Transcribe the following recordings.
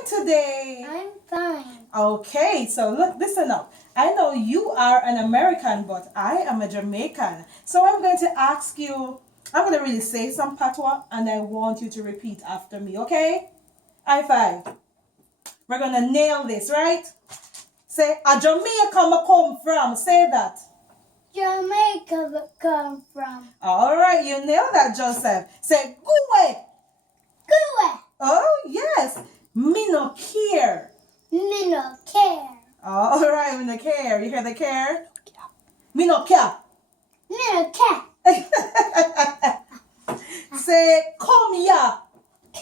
doing today? I'm fine. Okay, so look, listen up. I know you are an American, but I am a Jamaican. So I'm going to ask you, I'm going to really say some Patwah, and I want you to repeat after me, okay? High five. We're going to nail this, right? Say, a Jamaica I come from. Say that. Jamaica come from. All right, you nailed that, Joseph. Say, go away. Go away. Oh, yes. Me no care. Me no care. All right, me no care. You hear the care? Me no care. Me no care. Say, come here.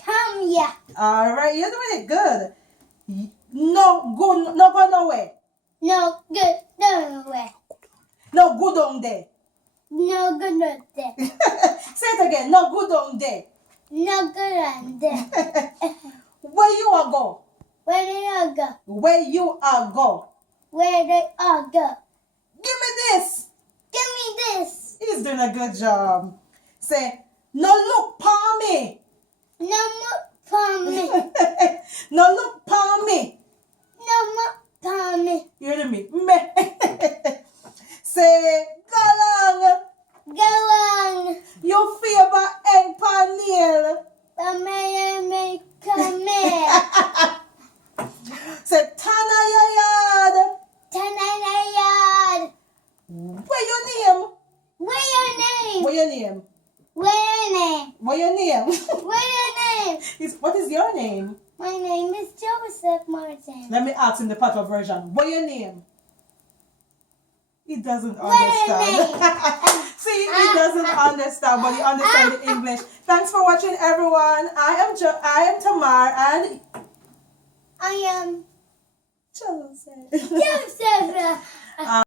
Come here. All right, you're doing it good. No go nowhere. No good nowhere. No good on there. No good on there. Say it again. No good on there. No good on there. Where you are go? Where did I go? Where you are go? Where did I go? Give me this. Give me this. He's doing a good job. Say, no look pa me. No more for me. No look pa me. No more for me. You hear me? Me. Say, galang. Go on. Your favorite egg paneal. The man come here. Say, Tana your yard. Tanayad. Where your name? Where your name? Where your name? Where your name? Where your name? Where your name? What is your name? My name is Joseph Martin. Let me ask in the Patwah version. What your name? He doesn't Where your understand. name? See, he doesn't understand, but he understands the English. Thanks for watching, everyone. I am Tamar and I am Joseph. Joseph.